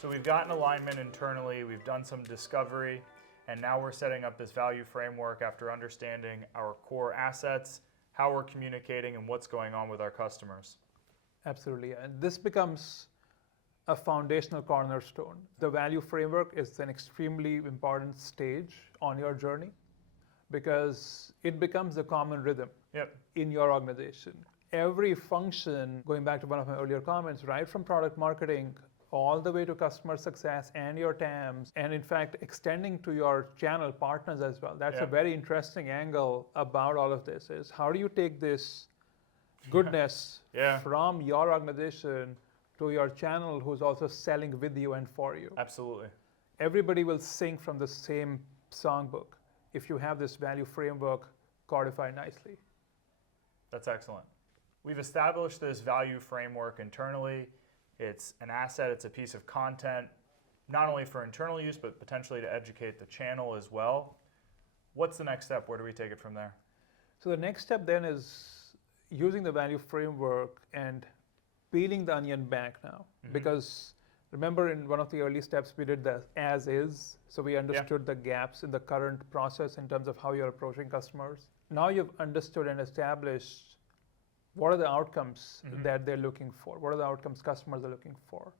So we've gotten alignment internally, we've done some discovery, and now we're setting up this value framework after understanding our core assets, how we're communicating, and what's going on with our customers. Absolutely, and this becomes a foundational cornerstone. The value framework is an extremely important stage on your journey because it becomes the common rhythm in your organization. Every function, going back to one of my earlier comments, right from product marketing all the way to customer success and your TAMs, and in fact, extending to your channel partners as well. That's a very interesting angle about all of this, is how do you take this goodness from your organization to your channel who's also selling with you and for you. Absolutely. Everybody will sing from the same songbook if you have this value framework codified nicely. That's excellent. We've established this value framework internally. It's an asset, it's a piece of content, not only for internal use, but potentially to educate the channel as well. What's the next step? Where do we take it from there? So the next step then is using the value framework and peeling the onion back now. Because remember, in one of the early steps, we did the as is. So we understood the gaps in the current process in terms of how you're approaching customers. Now you've understood and established what are the outcomes that they're looking for? What are the outcomes customers are looking for?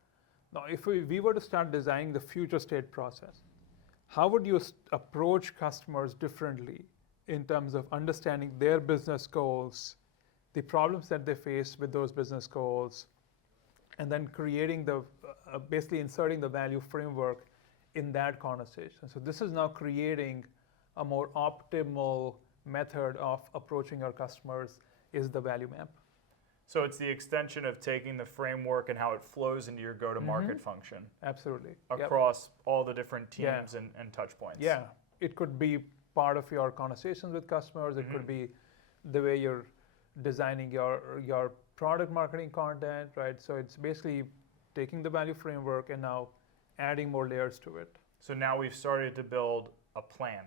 Now, if we were to start designing the future state process, how would you approach customers differently in terms of understanding their business goals, the problems that they face with those business goals, and then creating the, basically inserting the value framework in that conversation. So this is now creating a more optimal method of approaching our customers is the value map. So it's the extension of taking the framework and how it flows into your go-to-market function. Absolutely. Across all the different teams and touch points. Yeah, it could be part of your conversations with customers. It could be the way you're designing your product marketing content, right? So it's basically taking the value framework and now adding more layers to it. So now we've started to build a plan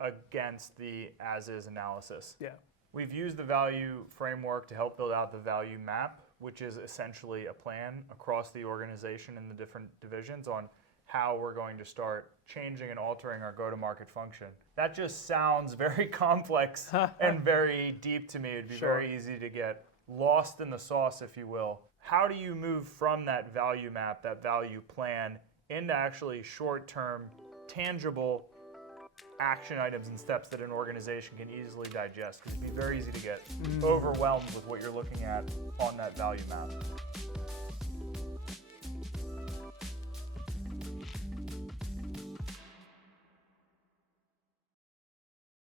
against the as-is analysis. Yeah. We've used the value framework to help build out the value map, which is essentially a plan across the organization and the different divisions on how we're going to start changing and altering our go-to-market function. That just sounds very complex and very deep to me. It'd be very easy to get lost in the sauce, if you will. How do you move from that value map, that value plan, into actually short-term, tangible action items and steps that an organization can easily digest? Because it'd be very easy to get overwhelmed with what you're looking at on that value map.